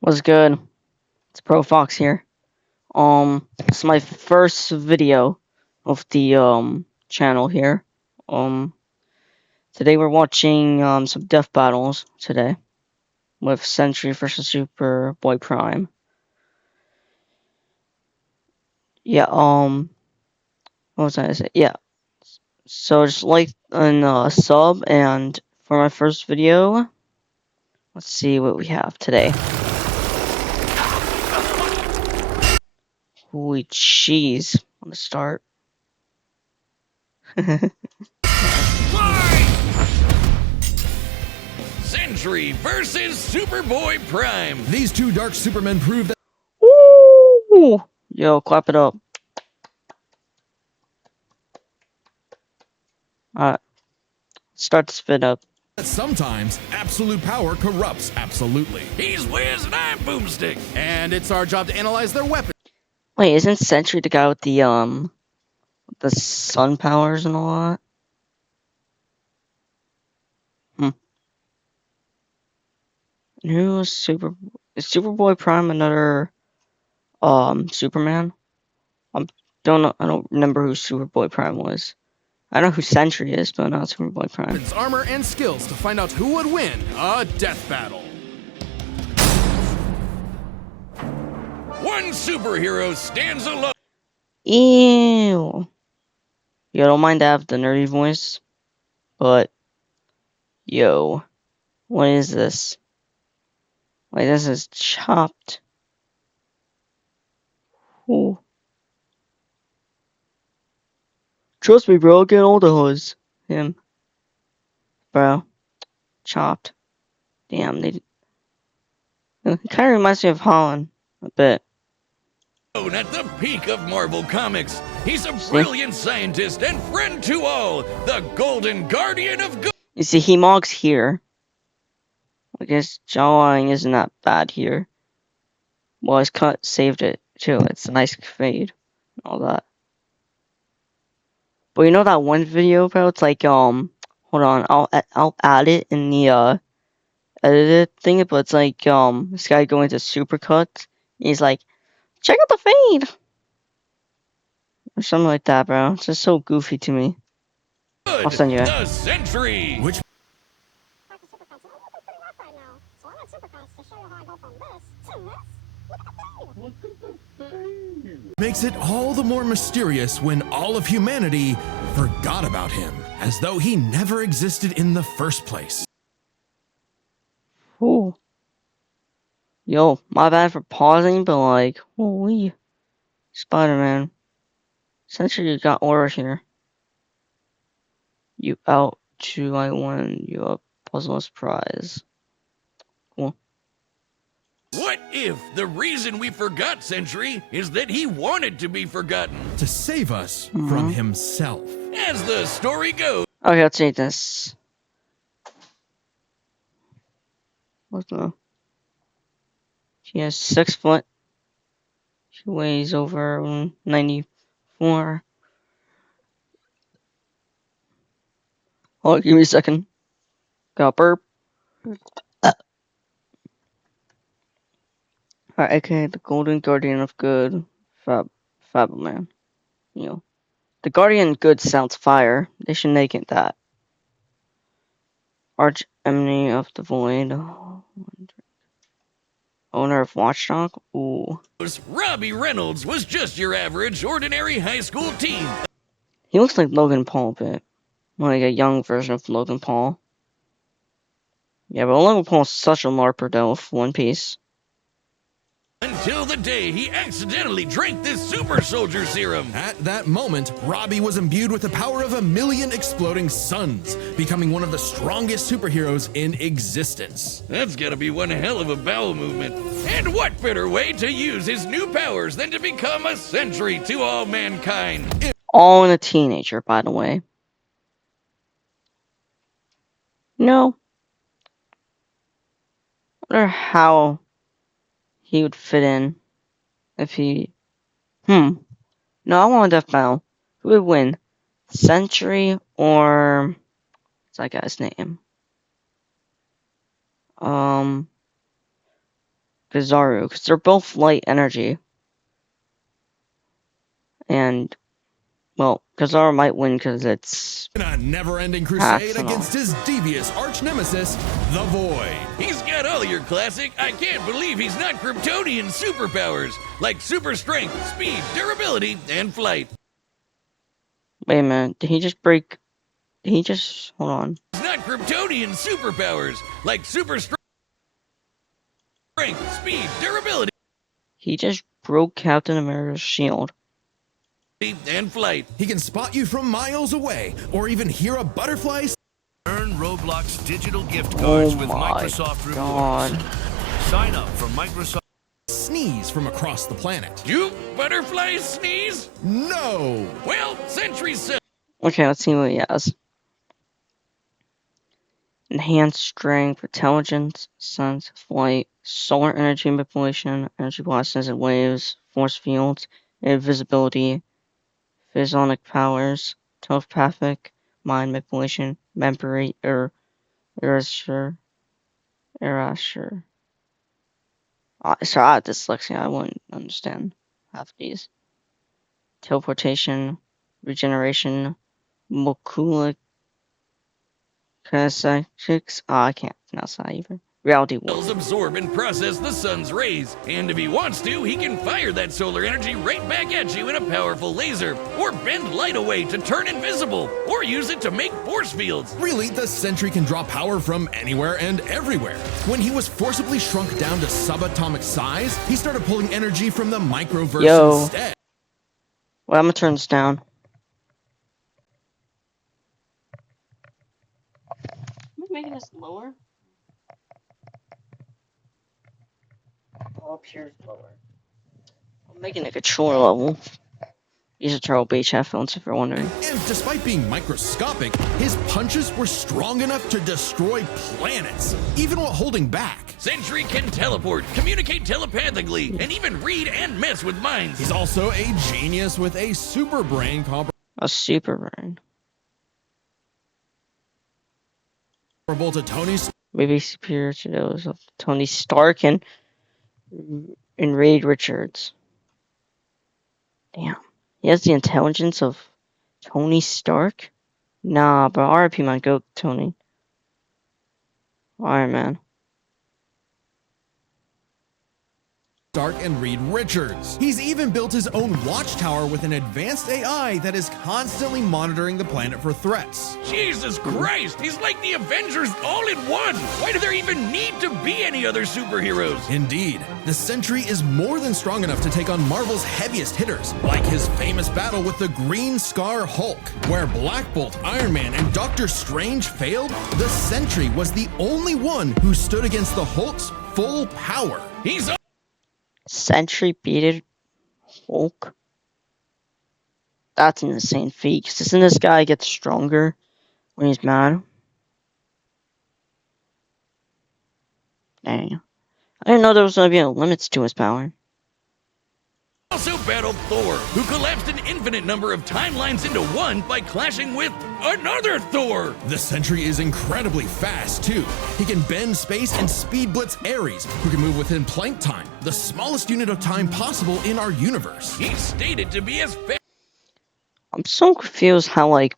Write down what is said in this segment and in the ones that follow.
What's good? It's Pro Fox here. It's my first video of the channel here. Um, Today we're watching some death battles today with Sentry versus Superboy Prime. Yeah. What was I gonna say? Yeah. So just like and sub, and for my first video, let's see what we have today. Holy cheese! On the start. Sentry versus Superboy Prime. These two Dark Supermen prove that. Woo! Yo, clap it up. Alright. Start to spin up. Sometimes absolute power corrupts absolutely. He's Wiz and I'm Boomstick. And it's our job to analyze their weapons. Wait, isn't Sentry the guy with the sun powers and all that? And who is is Superboy Prime another Superman? I don't remember who Superboy Prime was. I know who Sentry is, but not Superboy Prime. Its armor and skills to find out who would win a death battle. One superhero stands alone. Ew. Yo, don't mind I have the nerdy voice, but yo, what is this? Like, this is chopped. Ooh. Trust me, bro, get all the hoods. Him. Bro. Chopped. Damn, they... It kind of reminds me of Holland. A bit. At the peak of Marvel Comics. He's a brilliant scientist and friend to all. The Golden Guardian of Good. You see, he mogs here. I guess jawline isn't that bad here. Well, his cut saved it, too. It's a nice fade. All that. But you know that one video, bro? It's like, hold on. I'll add it in the, edited thing. But it's like, this guy going to supercuts. He's like, check out the fade! Or something like that, bro. It's just so goofy to me. I'll send you it. The Sentry. Which makes it all the more mysterious when all of humanity forgot about him, as though he never existed in the first place. Ooh. Yo, my bad for pausing, but like, holy Spider-Man. Sentry, you got orders here. You out to I won you a puzzler's prize. Cool. What if the reason we forgot Sentry is that he wanted to be forgotten? To save us from himself. As the story goes. Okay, let's take this. What's the... She has 6 foot. She weighs over 94. Oh, give me a second. Got a burp. Alright, aka the Golden Guardian of Good, Fableman. You know, the Guardian Good sounds fire. They should make it that. Arch Enemy of the Void. Owner of Watchdog. Ooh. Robbie Reynolds was just your average, ordinary high school teen. He looks like Logan Paul a bit. Like a young version of Logan Paul. Yeah, but Logan Paul's such a LARPer though with One Piece. Until the day he accidentally drank this super soldier serum. At that moment, Robbie was imbued with the power of 1,000,000 exploding suns, becoming one of the strongest superheroes in existence. That's gotta be one hell of a bowel movement. And what better way to use his new powers than to become a sentry to all mankind? All in a teenager, by the way. No. I wonder how he would fit in if he... No, I want a death battle. Who would win? Sentry or... What's that guy's name? Kizaru, because they're both light energy. And, well, Kizaru might win because it's In a never-ending crusade hacks and all. against his devious arch-nemesis, the Void. He's got all your classic, I can't believe he's not Kryptonian superpowers, like super strength, speed, durability, and flight. Wait a minute, did he just break... Did he just... Hold on. He's not Kryptonian superpowers, like super strength, speed, durability, He just broke Captain America's shield. and flight. He can spot you from miles away, or even hear a butterfly Earn Roblox digital gift cards Oh with my Microsoft God. Rewards. Sign up for Microsoft. sneeze from across the planet. You butterflies sneeze? No! Well, Sentry said. Okay, let's see what he has. Enhanced strength, intelligence, sense, flight, solar energy manipulation, energy blasts and waves, force fields, invisibility, physionic powers, telepathic, mind manipulation, memory, erasure. So I have dyslexia, I wouldn't understand half of these. Teleportation, regeneration, molecular kinesthetics. I can't pronounce that either. Reality warp. Cells absorb and process the sun's rays, and if he wants to, he can fire that solar energy right back at you in a powerful laser, or bend light away to turn invisible, or use it to make force fields. Really, the Sentry can draw power from anywhere and everywhere. When he was forcibly shrunk down to subatomic size, he started pulling energy from the microverse Yo. instead. Well, I'm gonna turn this down. Am I making this lower? Up here's lower. I'm making a controller level. These are Turtle Beach headphones, if you're wondering. And despite being microscopic, his punches were strong enough to destroy planets, even while holding back. Sentry can teleport, communicate telepathically, and even read and mess with minds. He's also a genius with a super brain A super brain. comparable to Tony's Maybe superior to those of Tony Stark and Reed Richards. Damn. He has the intelligence of Tony Stark? Nah, but RIP might go Tony. Iron Man. Stark and Reed Richards. He's even built his own watchtower with an advanced AI that is constantly monitoring the planet for threats. Jesus Christ, he's like the Avengers all in one. Why do there even need to be any other superheroes? Indeed, the Sentry is more than strong enough to take on Marvel's heaviest hitters, like his famous battle with the Green Scar Hulk, where Black Bolt, Iron Man, and Doctor Strange failed. The Sentry was the only one who stood against the Hulk's full power. He's Sentry beated Hulk? That's an insane feat, 'cause doesn't this guy get stronger when he's mad? Dang. I didn't know there was gonna be no limits to his power. also battled Thor, who collapsed an infinite number of timelines into one by clashing with another Thor. The Sentry is incredibly fast, too. He can bend space and speed blitz Ares, who can move within Planck time, the smallest unit of time possible in our universe. He's stated to be as fast. I'm so confused how like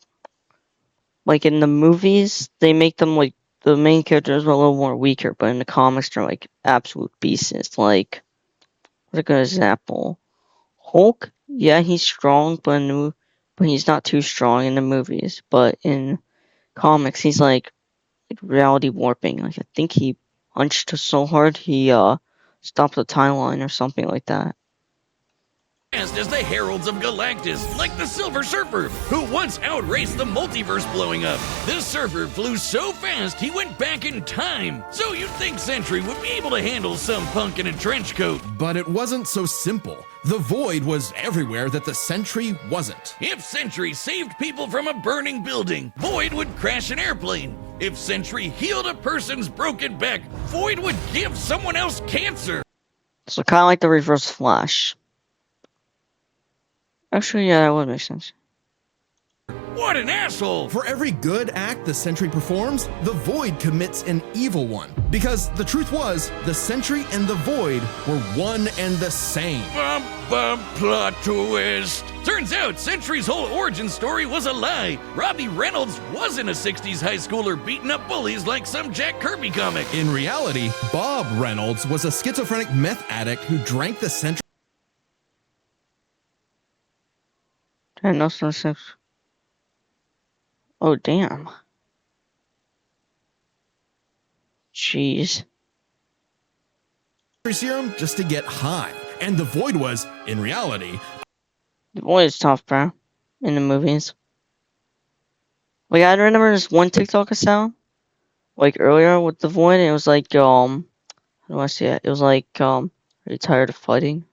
in the movies they make them like the main characters are a little more weaker, but in the comics they're like absolute beasts. Like, what's a good example? Hulk, yeah, he's strong, but he's not too strong in the movies. But in comics, he's like reality warping. Like I think he punched so hard he stopped the timeline or something like that. As the Heralds of Galactus, like the Silver Surfer, who once outraced the multiverse blowing up. This surfer flew so fast he went back in time. So you'd think Sentry would be able to handle some punk in a trench coat. But it wasn't so simple. The Void was everywhere that the Sentry wasn't. If Sentry saved people from a burning building, Void would crash an airplane. If Sentry healed a person's broken back, Void would give someone else cancer. So kind of like the Reverse Flash. Actually, yeah, that would make sense. What an asshole! For every good act the Sentry performs, the Void commits an evil one. Because the truth was, the Sentry and the Void were one and the same. Bum bum plot twist. Turns out Sentry's whole origin story was a lie. Robbie Reynolds wasn't a 60s high schooler beating up bullies like some Jack Kirby comic. In reality, Bob Reynolds was a schizophrenic meth addict who drank the Sentry. And no sense. Oh, damn. Jeez. Serum just to get high. And the Void was, in reality, The boy is tough, bro. In the movies. Like, I remember this one TikTok I saw, like, earlier with the Void, and it was like, how do I say it? It was like, are you tired of fighting?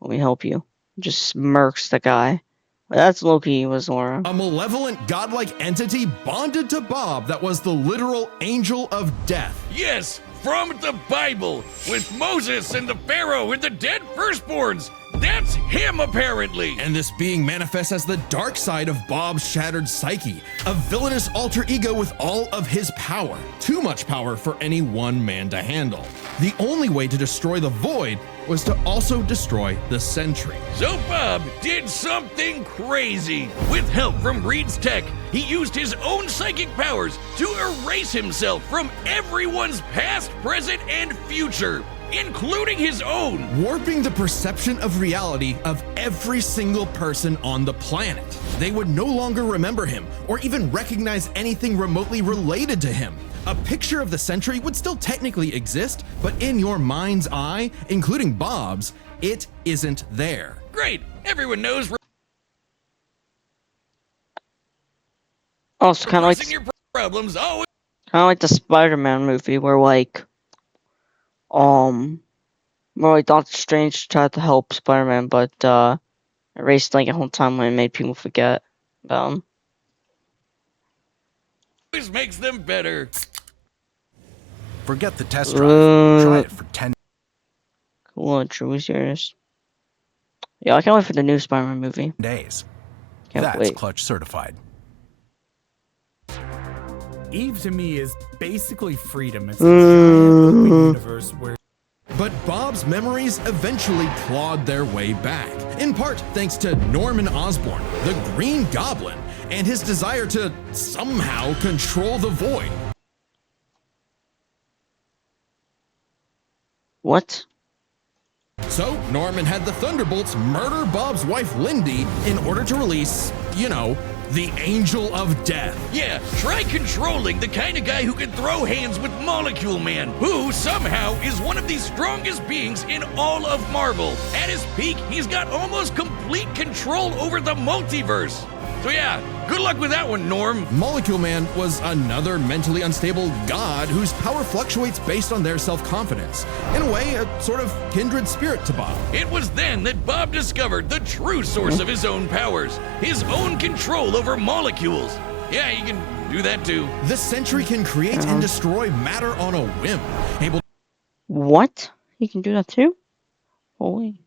Let me help you. Just smirks the guy. That's Loki was Laura. a malevolent godlike entity bonded to Bob that was the literal angel of death. Yes, from the Bible, with Moses and the Pharaoh and the dead firstborns. That's him, apparently. And this being manifests as the dark side of Bob's shattered psyche, a villainous alter ego with all of his power. Too much power for any one man to handle. The only way to destroy the Void was to also destroy the Sentry. So Bob did something crazy. With help from Reed's tech, he used his own psychic powers to erase himself from everyone's past, present, and future, including his own. Warping the perception of reality of every single person on the planet. They would no longer remember him or even recognize anything remotely related to him. A picture of the Sentry would still technically exist, but in your mind's eye, including Bob's, it isn't there. Great, everyone knows. Also, kind of like, Your problems always. the Spider-Man movie where, like, where, like, Doctor Strange tried to help Spider-Man, but, erased, like, a whole timeline and made people forget about him. Always makes them better. Forget the test drive. Try it for 10 Cool, true serious. Yeah, I can't wait for the new Spider-Man movie. days. Can't That's wait. Clutch certified. Eve to me is basically freedom. It's a giant open universe where But Bob's memories eventually clawed their way back, in part thanks to Norman Osborn, the Green Goblin, and his desire to somehow control the Void. What? So Norman had the Thunderbolts murder Bob's wife Lindy in order to release, the Angel of Death. Yeah, try controlling the kind of guy who can throw hands with Molecule Man, who somehow is one of the strongest beings in all of Marvel. At his peak, he's got almost complete control over the multiverse. So yeah, good luck with that one, Norm. Molecule Man was another mentally unstable god whose power fluctuates based on their self-confidence. In a way, a sort of kindred spirit to Bob. It was then that Bob discovered the true source of his own powers, his own control over molecules. Yeah, you can do that too. The Sentry can create and destroy matter on a whim, able What? He can do that too? Holy.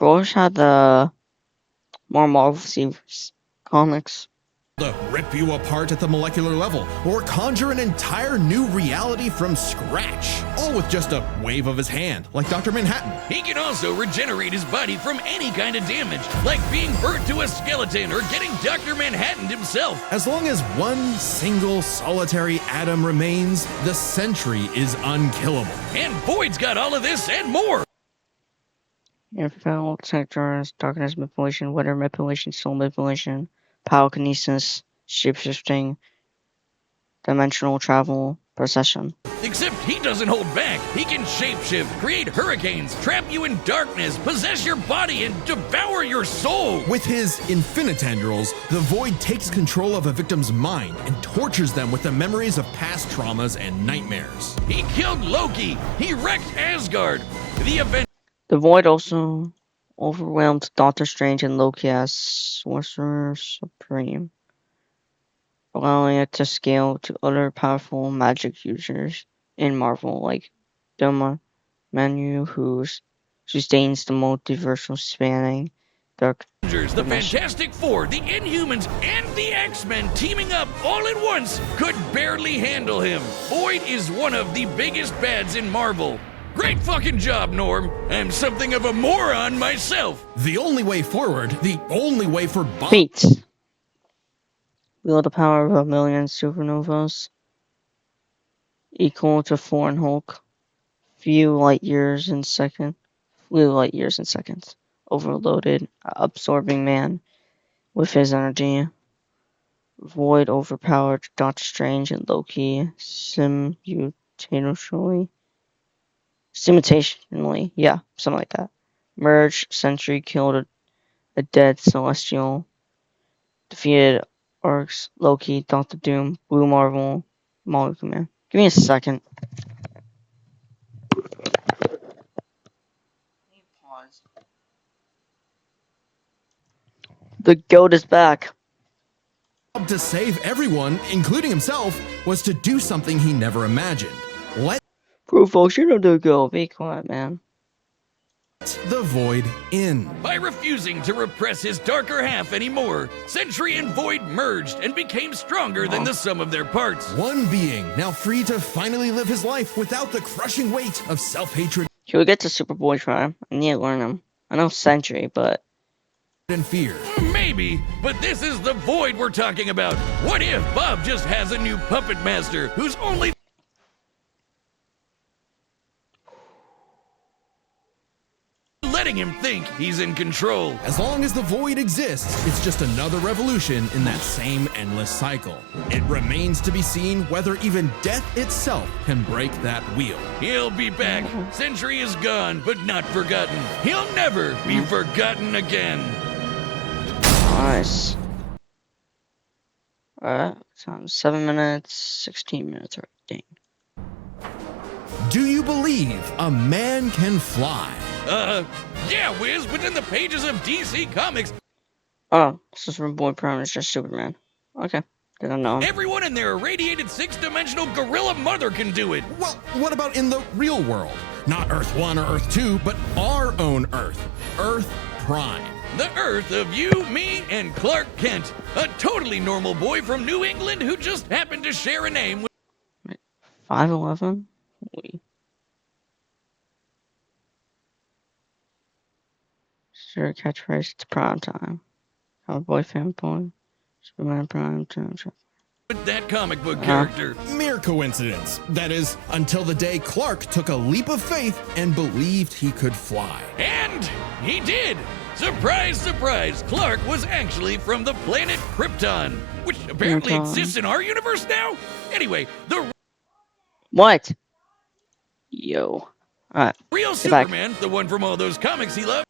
Brosh had the more Marvel series comics. to rip you apart at the molecular level, or conjure an entire new reality from scratch, all with just a wave of his hand, like Dr. Manhattan. He can also regenerate his body from any kind of damage, like being burnt to a skeleton or getting Dr. Manhattan himself. As long as one single solitary atom remains, the Sentry is unkillable. And Boyd's got all of this and more. Infernal sectors, darkness manipulation, weather manipulation, soul manipulation, pyrokinesis, shapeshifting, dimensional travel, procession. Except he doesn't hold back. He can shapeshift, create hurricanes, trap you in darkness, possess your body, and devour your soul. With his infinitendrils, the Void takes control of a victim's mind and tortures them with the memories of past traumas and nightmares. He killed Loki. He wrecked Asgard. The event. The Void also overwhelmed Doctor Strange and Loki as Sorcerer Supreme, allowing it to scale to other powerful magic users in Marvel, like Doma Manu, who sustains the multiversal spanning Dark. The Fantastic Four, the Inhumans, and the X-Men teaming up all at once could barely handle him. Void is one of the biggest bads in Marvel. Great fucking job, Norm. I'm something of a moron myself. The only way forward, the only way for Bob. Feet. Wield the power of 1,000,000 supernovas. Equal to 4 in Hulk. Few light years in seconds. Overloaded, absorbing man with his energy. Void overpowered Doctor Strange and Loki simultaneously. Yeah, something like that. Merge, Sentry killed a dead Celestial. Defeated Orcs, Loki, Doctor Doom, Blue Marvel, Molecule Man. Give me a second. Pause. The goat is back. To save everyone, including himself, was to do something he never imagined. Let Function of the goat. Be quiet, man. the Void in. By refusing to repress his darker half anymore, Sentry and Void merged and became stronger than the sum of their parts. One being now free to finally live his life without the crushing weight of self-hatred Should we get to Superboy Prime? I need to learn him. I know Sentry, but and fear. Maybe, but this is the Void we're talking about. What if Bob just has a new puppet master who's only letting him think he's in control? As long as the Void exists, it's just another revolution in that same endless cycle. It remains to be seen whether even death itself can break that wheel. He'll be back. Sentry is gone, but not forgotten. He'll never be forgotten again. nice. Alright, time 7 minutes, 16 minutes. Right, dang. Do you believe a man can fly? Yeah, Wiz, but in the pages of DC Comics, Oh, Superboy Prime is just Superman. Okay, didn't know. everyone in their irradiated six-dimensional gorilla mother can do it. Well, what about in the real world? Not Earth 1 or Earth 2, but our own Earth. Earth Prime. The Earth of you, me, and Clark Kent. A totally normal boy from New England who just happened to share a name with 5'11"? Sure, catchphrase, it's prime time. Cowboy fanboy. Superman prime time. that comic book character. Mere coincidence. That is, until the day Clark took a leap of faith and believed he could fly. And he did! Surprise, surprise, Clark was actually from the planet Krypton, which apparently Krypton. exists in our universe now? Anyway, the What? Yo. Alright. real Get back. Superman, the one from all those comics he loved,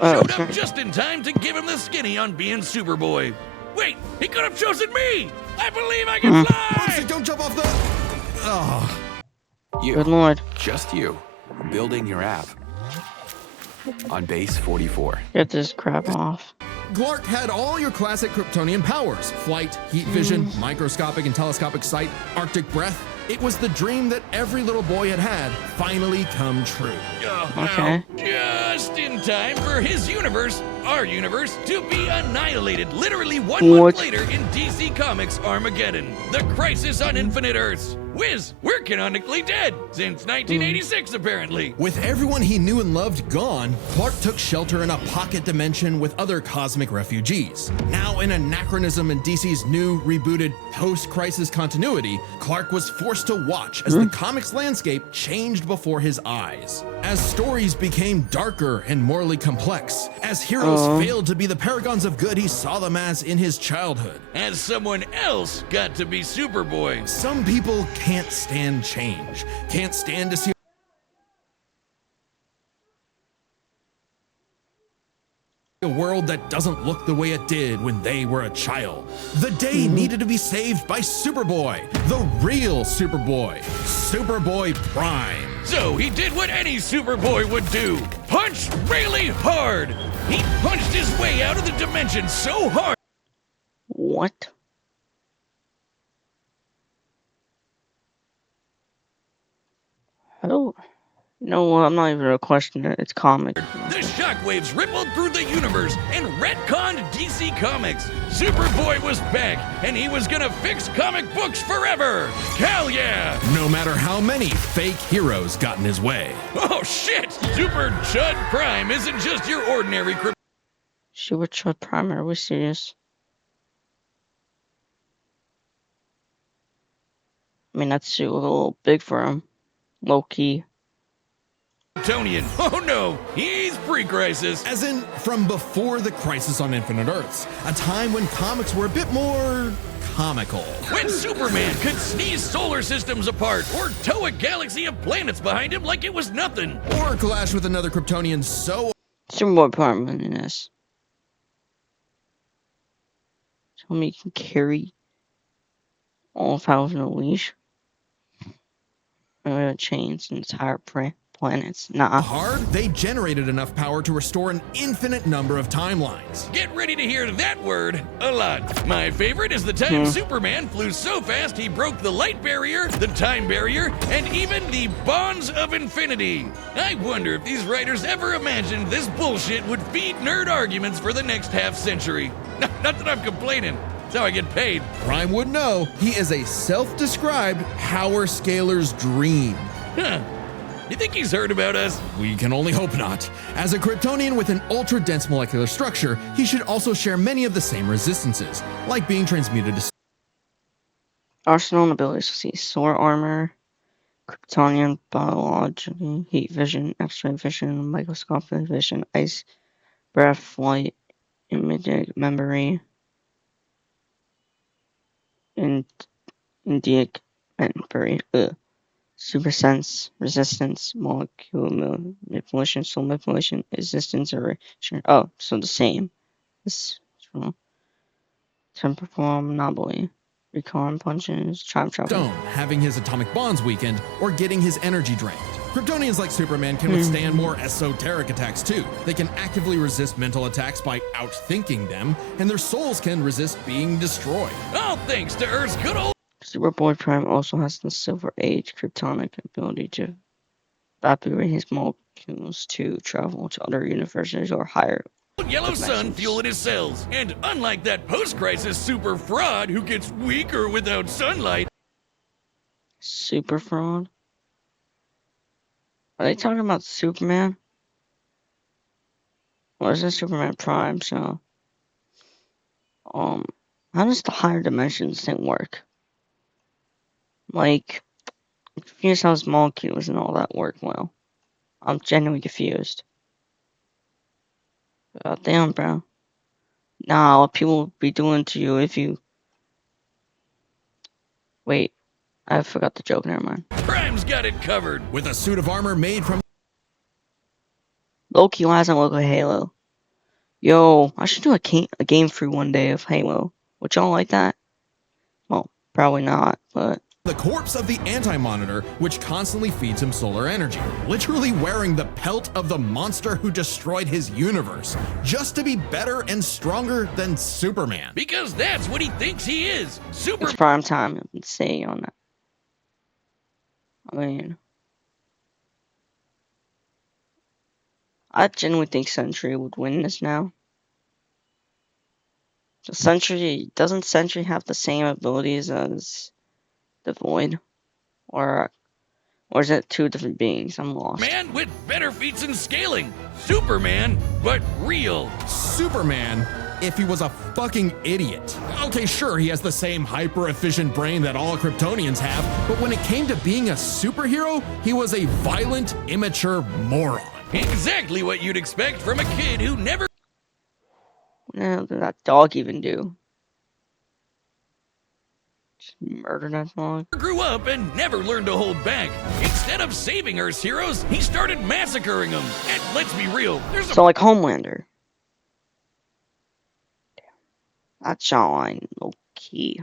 Oh, showed up just in time to give him the skinny on being Superboy. Wait, he could have chosen me! I believe I can fly! Mercy, don't jump off the... Oh. good lord. Just you. Building your app. On base 44. Get this crap off. Clark had all your classic Kryptonian powers. Flight, heat vision, microscopic and telescopic sight, Arctic breath. It was the dream that every little boy had finally come true. Okay. Now, just in time for his universe, our universe, to be annihilated literally 1 What? month later in DC Comics Armageddon, the Crisis on Infinite Earths. Wiz, we're canonically dead since 1986, apparently. With everyone he knew and loved gone, Clark took shelter in a pocket dimension with other cosmic refugees. Now an anachronism in DC's new, rebooted, post-crisis continuity, Clark was forced to watch as the comics landscape changed before his eyes. As stories became darker and morally complex, as heroes failed to be the paragons of good he saw them as in his childhood. As someone else got to be Superboy. Some people can't stand change, can't stand to see a world that doesn't look the way it did when they were a child. The day needed to be saved by Superboy, the real Superboy, Superboy Prime. So he did what any Superboy would do. Punch really hard. He punched his way out of the dimension so hard. What? I don't... You know what? I'm not even gonna question it. It's comic. The shockwaves rippled through the universe and retconned DC Comics. Superboy was back, and he was gonna fix comic books forever. Hell yeah! No matter how many fake heroes got in his way. Oh shit! Super Chud Prime isn't just your ordinary Super Chud Prime, are we serious? I mean, that's a little big for him. Low key. Kryptonian. Oh no, he's pre-crisis. As in, from before the Crisis on Infinite Earths, a time when comics were a bit more comical. When Superman could sneeze solar systems apart or tow a galaxy of planets behind him like it was nothing. Or clash with another Kryptonian so Superboy Prime in this. Tell me you can carry all 1,000 a leash. Chains entire planets. Nah. hard, they generated enough power to restore an infinite number of timelines. Get ready to hear that word a lot. My favorite is the time Superman flew so fast he broke the light barrier, the time barrier, and even the bonds of infinity. I wonder if these writers ever imagined this bullshit would feed nerd arguments for the next half century. Not that I'm complaining. That's how I get paid. Prime would know he is a self-described power scaler's dream. Huh. You think he's heard about us? We can only hope not. As a Kryptonian with an ultra-dense molecular structure, he should also share many of the same resistances, like being transmuted to Arsenal and abilities. See solar armor, Kryptonian biology, heat vision, X-ray vision, microscopic vision, ice breath, light, immediate memory, Indic memory, super sense, resistance, molecular manipulation, soul manipulation, resistance, or oh, so the same. This temporal anomaly, recon punches, time travel. stone, having his atomic bonds weakened, or getting his energy drained. Kryptonians like Superman can withstand more esoteric attacks too. They can actively resist mental attacks by outthinking them, and their souls can resist being destroyed. All thanks to Earth's good old Superboy Prime also has the Silver Age Kryptonic ability to evaporate his molecules to travel to other universes or higher yellow sun dimensions. fueling his cells. And unlike that post-crisis super fraud who gets weaker without sunlight, Super fraud? Are they talking about Superman? Or is it Superman Prime? So, how does the higher dimensions thing work? Like, I'm confused how his molecules and all that work well. I'm genuinely confused. God damn, bro. Nah, what people would be doing to you if you... Wait, I forgot the joke, never mind. Prime's got it covered. With a suit of armor made from Loki hasn't looked like Halo. Yo, I should do a game through one day of Halo. Would y'all like that? Well, probably not, but... the corpse of the Anti-Monitor, which constantly feeds him solar energy, literally wearing the pelt of the monster who destroyed his universe, just to be better and stronger than Superman. Because that's what he thinks he is. Super It's prime time, I would say on that. I mean... I genuinely think Sentry would win this now. So doesn't Sentry have the same abilities as the Void? Or is it two different beings? I'm lost. man with better feats in scaling. Superman, but real. Superman, if he was a fucking idiot. Okay, sure, he has the same hyper-efficient brain that all Kryptonians have, but when it came to being a superhero, he was a violent, immature moron. Exactly what you'd expect from a kid who never What did that dog even do? Just murder that dog? grew up and never learned to hold back. Instead of saving Earth's heroes, he started massacring them. And let's be real, there's a So like Homelander. Damn. That's jawline low key.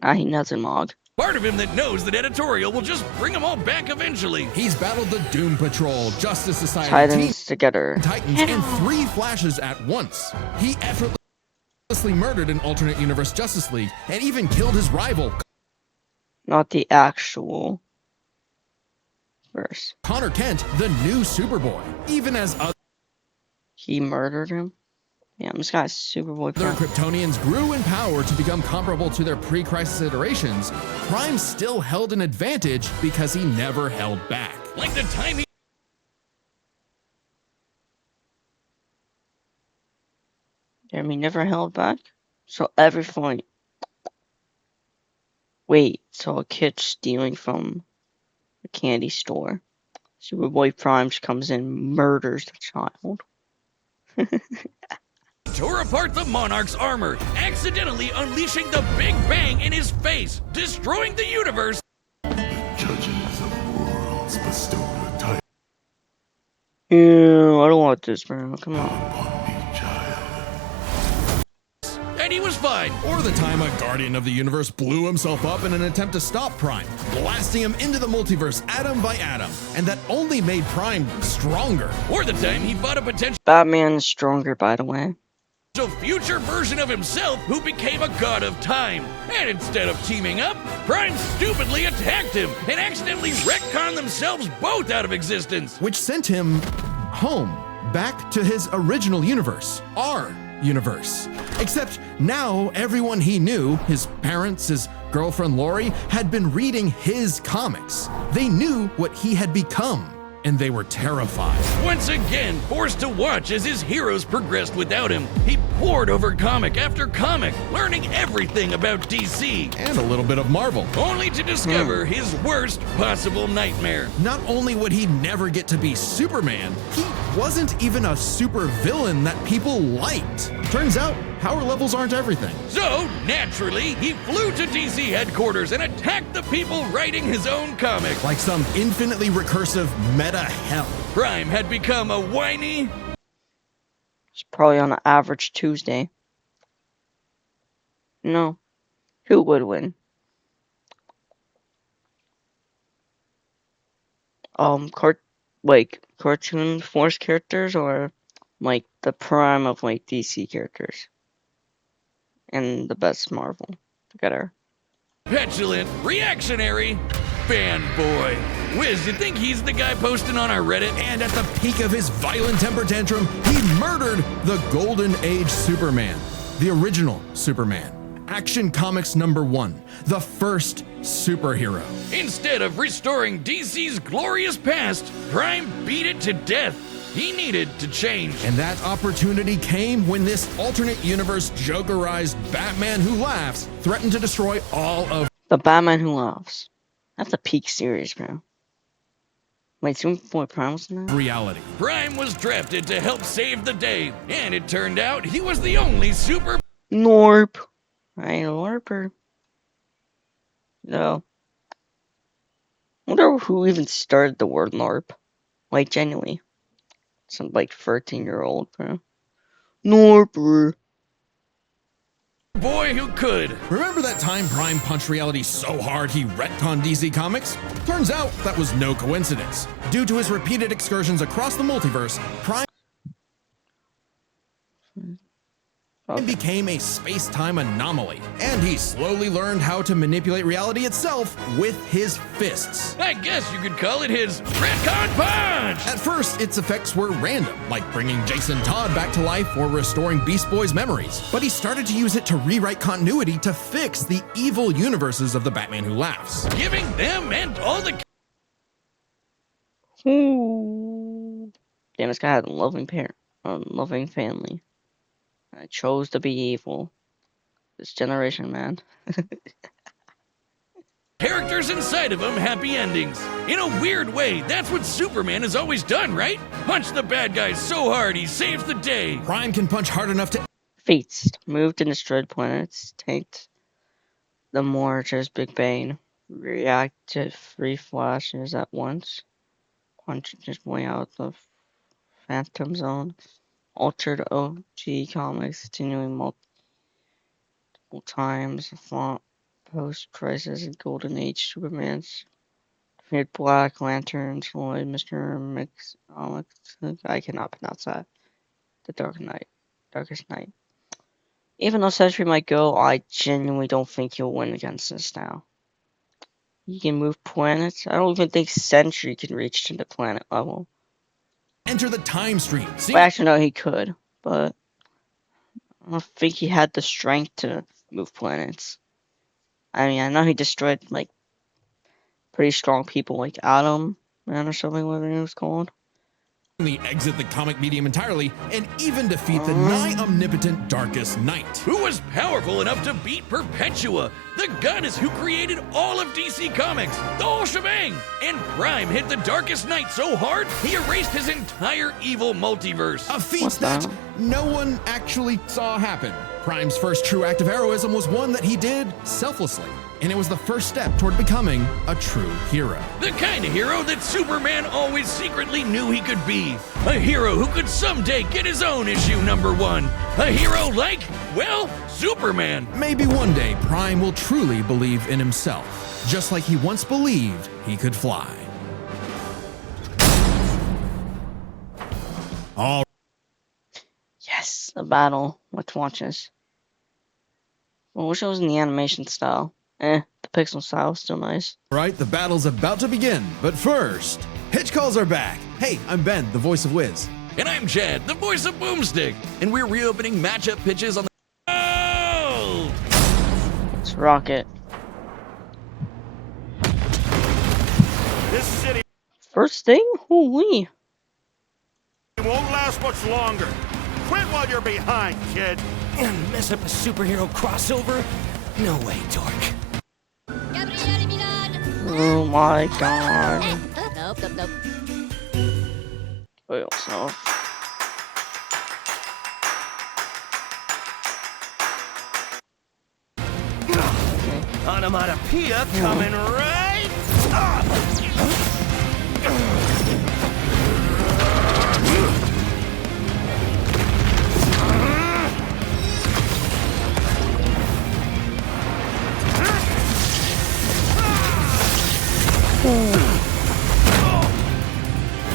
Nah, he nothing, Mog. part of him that knows that editorial will just bring them all back eventually. He's battled the Doom Patrol, Justice Society, Titans together. Teen Titans, and 3 Flashes at once. He effortlessly murdered an alternate universe Justice League and even killed his rival. Not the actual verse. Connor Kent the new Superboy, even as He murdered him? Yeah, this guy's Superboy other Prime. Kryptonians grew in power to become comparable to their pre-crisis iterations, Prime still held an advantage because he never held back. Like the time he Damn, he never held back? So every fight. Wait, so a kid stealing from a candy store. Superboy Prime comes in, murders the child. tore apart the Monarch's armor, accidentally unleashing the Big Bang in his face, destroying the universe. Judges of worlds bestowed a title Ew, I don't want this, bro. Come on. upon me, child. And he was fine. Or the time a Guardian of the Universe blew himself up in an attempt to stop Prime, blasting him into the multiverse atom by atom, and that only made Prime stronger. Or the time he fought a potential Batman's stronger, by the way. future version of himself who became a god of time. And instead of teaming up, Prime stupidly attacked him and accidentally retconned themselves both out of existence. Which sent him home, back to his original universe, our universe. Except now everyone he knew, his parents, his girlfriend Lori, had been reading his comics. They knew what he had become, and they were terrified. Once again, forced to watch as his heroes progressed without him, he pored over comic after comic, learning everything about DC, And a little bit of Marvel. only to discover his worst possible nightmare. Not only would he never get to be Superman, he wasn't even a super villain that people liked. Turns out, power levels aren't everything. So, naturally, he flew to DC headquarters and attacked the people writing his own comic. Like some infinitely recursive meta hell. Prime had become a whiny, It's probably on an average Tuesday. No. Who would win? Cartoon Force characters or like the prime of like DC characters? And the best Marvel together. petulant, reactionary fanboy. Wiz, you think he's the guy posting on our Reddit? And at the peak of his violent temper tantrum, he murdered the Golden Age Superman, the original Superman. Action Comics #1, the first superhero. Instead of restoring DC's glorious past, Prime beat it to death. He needed to change. And that opportunity came when this alternate universe Jokerized Batman Who Laughs threatened to destroy all of The Batman Who Laughs. That's a peak series, bro. Wait, Superboy Prime was in that? reality. Prime was drafted to help save the day, and it turned out he was the only super Norp. I ain't a LARPer. No. Wonder who even started the word LARP. Like, genuinely. Some, like, 13-year-old, bro. Norper. boy who could. Remember that time Prime punched reality so hard he retconned DC Comics? Turns out that was no coincidence. Due to his repeated excursions across the multiverse, Prime became a space-time anomaly, and he slowly learned how to manipulate reality itself with his fists. I guess you could call it his retcon punch. At first, its effects were random, like bringing Jason Todd back to life or restoring Beast Boy's memories. But he started to use it to rewrite continuity to fix the evil universes of the Batman Who Laughs. Giving them and all the Ooh. Damn, this guy had a loving loving family. I chose to be evil. This generation, man. characters inside of him happy endings. In a weird way, that's what Superman has always done, right? Punch the bad guy so hard he saves the day. Prime can punch hard enough to Fates moved and destroyed planets, tanked the more just Big Bang, react to 3 flashes at once, punch his way out the Phantom Zone, altered OG comics, continuing multiple times, font post-crisis and Golden Age Supermans, defeated Black Lantern, Lloyd, Mr. Mix, I cannot pronounce that, the Darkest Night. Even though Sentry might go, I genuinely don't think he'll win against this now. He can move planets. I don't even think Sentry can reach to the planet level. Enter the time stream. See? Well, actually, no, he could, but I don't think he had the strength to move planets. I mean, I know he destroyed like pretty strong people like Adam Man or something, whatever it was called. Exit the comic medium entirely and even defeat the nigh omnipotent Darkest Knight. Who was powerful enough to beat Perpetua, the goddess who created all of DC Comics, the whole shebang. And Prime hit the Darkest Knight so hard, he erased his entire evil multiverse. A feat What's that that? no one actually saw happen. Prime's first true act of heroism was one that he did selflessly, and it was the first step toward becoming a true hero. The kind of hero that Superman always secretly knew he could be. A hero who could someday get his own issue #1. A hero like, well, Superman. Maybe one day Prime will truly believe in himself, just like he once believed he could fly. All Yes, a battle. Let's watch this. Well, I wish it was in the animation style. The pixel style is still nice. right, the battle's about to begin, but first, Hitch calls are back. Hey, I'm Ben, the voice of Wiz. And I'm Chad, the voice of Boomstick. And we're reopening matchup pitches on the... Oh! Let's rock it. This city First thing? Holy. won't last much longer. Quit while you're behind, kid. Mess up a superhero crossover? No way, dork. Oh my god. Nope. Wait, so. Onomatopoeia coming right up!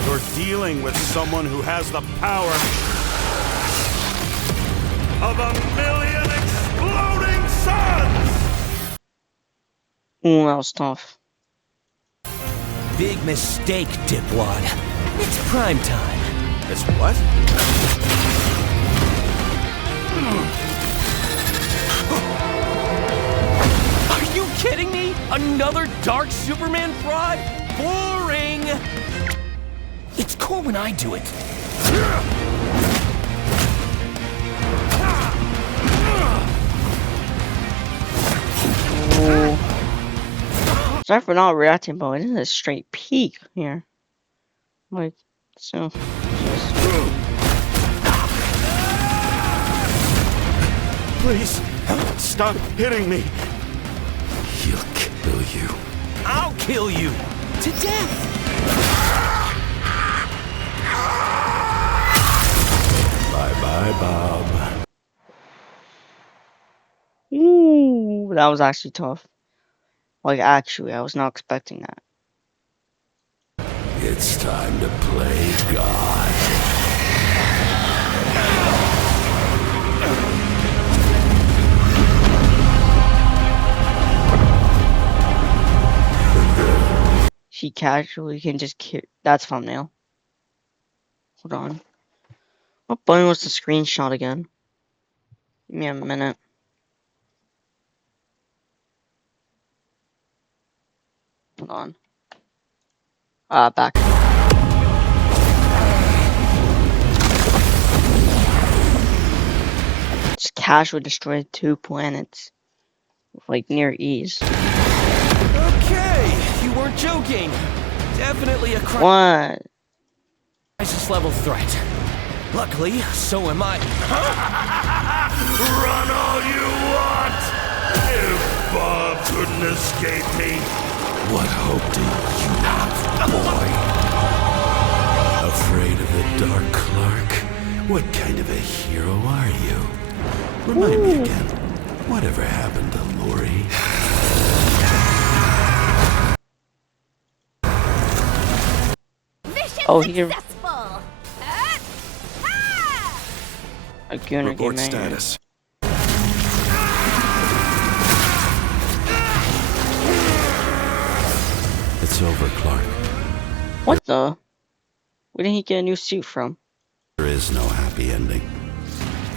You're dealing with someone who has the power of 1,000,000 exploding suns! Ooh, that was tough. Big mistake, dipwad. It's prime time. It's what? Are you kidding me? Another dark Superman fraud? Boring! It's cool when I do it. Sorry for not reacting, but it is a straight peak here. Like, so. Please, stop hitting me. He'll kill you. I'll kill you. To death. Bye-bye, Bob. Ooh, that was actually tough. Like, actually, I was not expecting that. It's time to play God. She casually can just kill. That's thumbnail. Hold on. What button was the screenshot again? Give me a minute. Hold on. Back. Just casually destroyed 2 planets. With, like, near ease. Okay, you weren't joking. Definitely a What? crisis level threat. Luckily, so am I. Run all you want! If Bob couldn't escape me. What hope do you have, boy? Afraid of the Dark Clark? What kind of a hero are you? Remind me again, whatever happened to Lori? Oh, here. A gunner Report game status. It's over, Clark. What the? Where did he get a new suit from? There is no happy ending.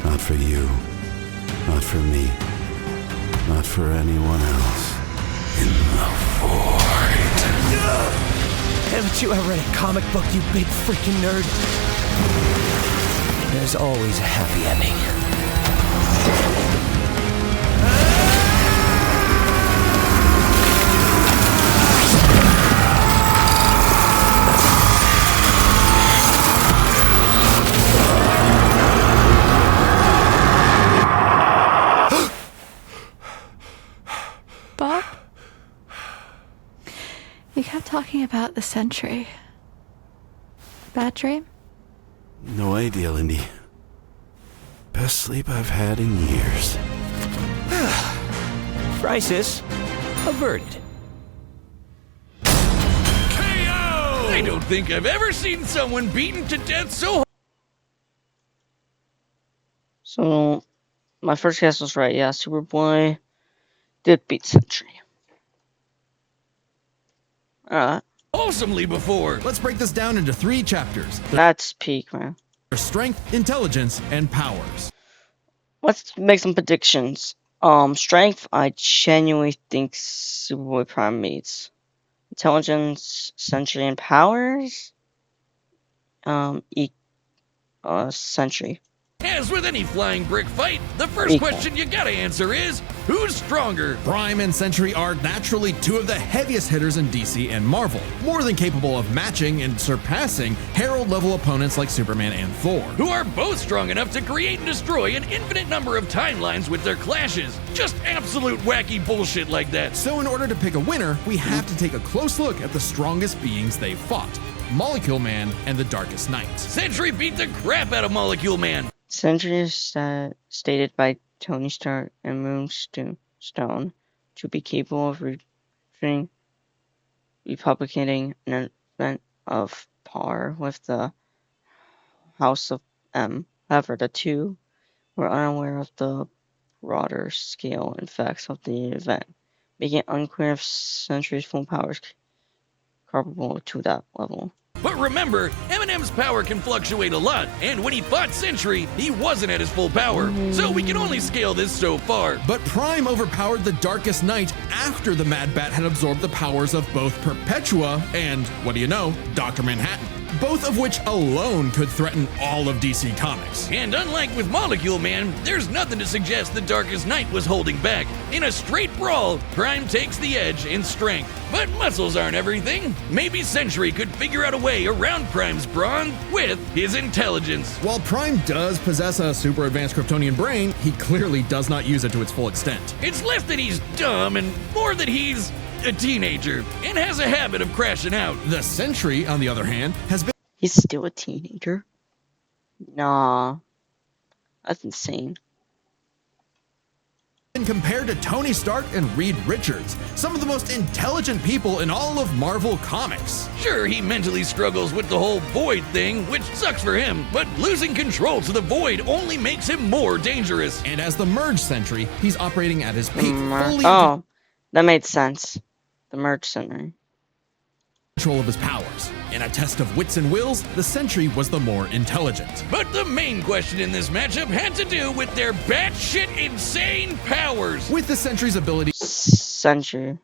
Not for you. Not for me. Not for anyone else. In the void. Haven't you ever read a comic book, you big freaking nerd? There's always a happy ending. Bob? You kept talking about the Sentry. Bad dream? No idea, Lindy. Best sleep I've had in years. Crisis averted. KO! I don't think I've ever seen someone beaten to death so hard. So, my first guess was right. Yeah, Superboy did beat Sentry. Alright, Awesomely before. Let's break this down into 3 chapters. that's peak, man. Their strength, intelligence, and powers. Let's make some predictions. Strength, I genuinely think Superboy Prime meets. Intelligence, Sentry, and powers, Sentry. As with any flying brick fight, the first Equal. question you gotta answer is, who's stronger? Prime and Sentry are naturally 2 of the heaviest hitters in DC and Marvel, more than capable of matching and surpassing Herald-level opponents like Superman and Thor. Who are both strong enough to create and destroy an infinite number of timelines with their clashes. Just absolute wacky bullshit like that. So in order to pick a winner, we have to take a close look at the strongest beings they've fought, Molecule Man and the Darkest Knight. Sentry beat the crap out of Molecule Man. Sentry is stated by Tony Stark and Moonstone to be capable of replicating an event of par with the House of M. However, the two were unaware of the broader scale effects of the event, making it unclear if Sentry's full powers comparable to that level. But remember, Eminem's power can fluctuate a lot, and when he fought Sentry, he wasn't at his full power. So we can only scale this so far. But Prime overpowered the Darkest Knight after the Mad Bat had absorbed the powers of both Perpetua and, what do you know, Dr. Manhattan, both of which alone could threaten all of DC Comics. And unlike with Molecule Man, there's nothing to suggest the Darkest Knight was holding back. In a straight brawl, Prime takes the edge in strength. But muscles aren't everything. Maybe Sentry could figure out a way around Prime's brawn with his intelligence. While Prime does possess a super advanced Kryptonian brain, he clearly does not use it to its full extent. It's less that he's dumb and more that he's a teenager and has a habit of crashing out. The Sentry, on the other hand, has been He's still a teenager? Nah. That's insane. compared to Tony Stark and Reed Richards, some of the most intelligent people in all of Marvel Comics. Sure, he mentally struggles with the whole void thing, which sucks for him, but losing control to the void only makes him more dangerous. And as the Merge Sentry, he's operating at his peak, fully in Oh, that made sense. The Merge Center. control of his powers. In a test of wits and wills, the Sentry was the more intelligent. But the main question in this matchup had to do with their batshit insane powers. With the Sentry's ability Sentry.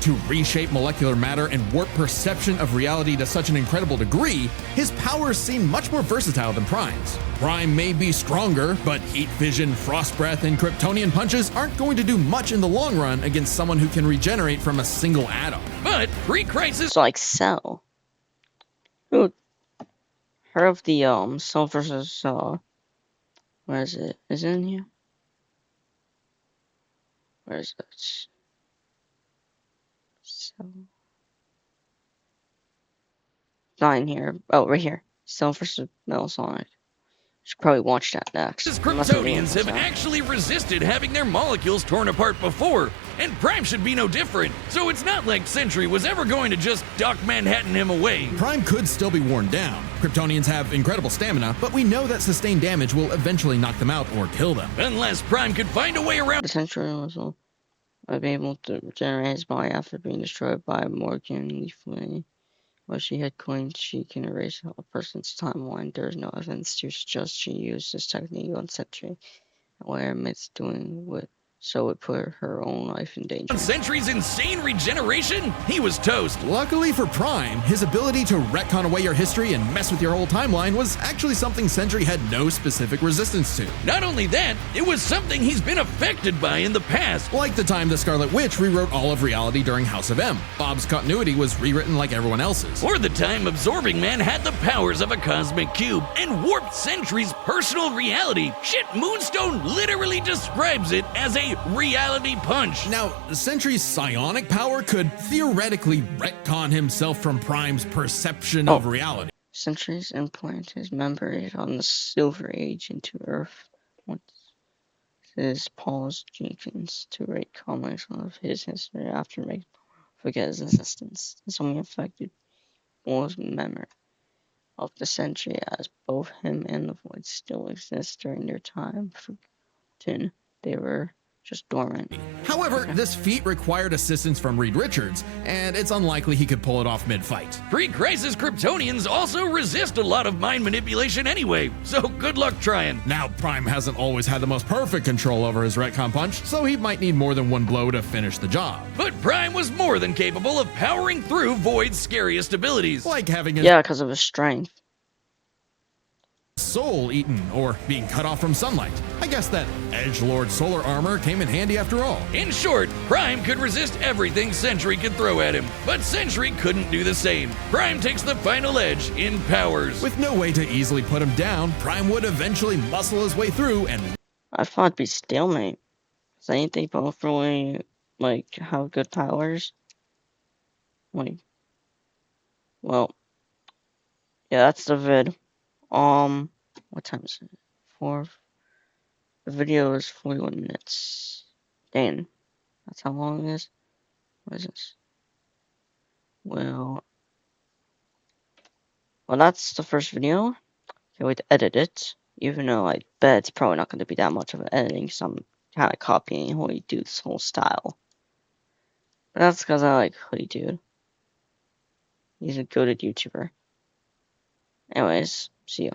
to reshape molecular matter and warp perception of reality to such an incredible degree, his powers seem much more versatile than Prime's. Prime may be stronger, but heat vision, frost breath, and Kryptonian punches aren't going to do much in the long run against someone who can regenerate from a single atom. But pre-crisis, So like Cell. Who heard of the Cell versus where is it? Is it in here? Where is it? Cell. Not in here. Oh, right here. Cell versus Metal Sonic. Should probably watch that next. Unless it Kryptonians have really actually resisted having their molecules torn apart before, and Prime should be no different. So it's not like Sentry was ever going to just Doc Manhattan him away. Prime could still be worn down. Kryptonians have incredible stamina, but we know that sustained damage will eventually knock them out or kill them. Unless Prime could find a way around The Sentry was By being able to regenerate his body after being destroyed by Morgan Le Fay. While she had claimed she can erase a person's timeline, there is no evidence to suggest she used this technique on Sentry. Where admits doing so would put her own life in danger. On Sentry's insane regeneration, he was toast. Luckily for Prime, his ability to retcon away your history and mess with your whole timeline was actually something Sentry had no specific resistance to. Not only that, it was something he's been affected by in the past. Like the time the Scarlet Witch rewrote all of reality during House of M. Bob's continuity was rewritten like everyone else's. Or the time Absorbing Man had the powers of a cosmic cube and warped Sentry's personal reality. Shit, Moonstone literally describes it as a reality punch. Now, Sentry's psionic power could theoretically retcon himself from Prime's perception of reality. Sentry's implant his memories on the Silver Age into Earth. Once his Paul Jenkins to write comics of his history after making forget his existence. This only affected Paul's memory of the Sentry, as both him and the Void still exist during their time forgotten. They were just dormant. However, this feat required assistance from Reed Richards, and it's unlikely he could pull it off mid-fight. Pre-crisis Kryptonians also resist a lot of mind manipulation anyway, so good luck trying. Now, Prime hasn't always had the most perfect control over his retcon punch, so he might need more than one blow to finish the job. But Prime was more than capable of powering through Void's scariest abilities. Like having his because of his strength. soul eaten or being cut off from sunlight. I guess that edgelord solar armor came in handy after all. In short, Prime could resist everything Sentry could throw at him, but Sentry couldn't do the same. Prime takes the final edge in powers. With no way to easily put him down, Prime would eventually muscle his way through and I thought it'd be stalemate. Cause ain't they both really have good powers? Well, yeah, that's the vid. What time is it? 4. The video is 41 minutes. Dang, that's how long it is. What is this? Well, that's the first video. Can't wait to edit it. Even though I bet it's probably not going to be that much of an editing, because I'm kind of copying Holy Dude's whole style. But that's because I like Holy Dude. He's a goated YouTuber. Anyways, see ya.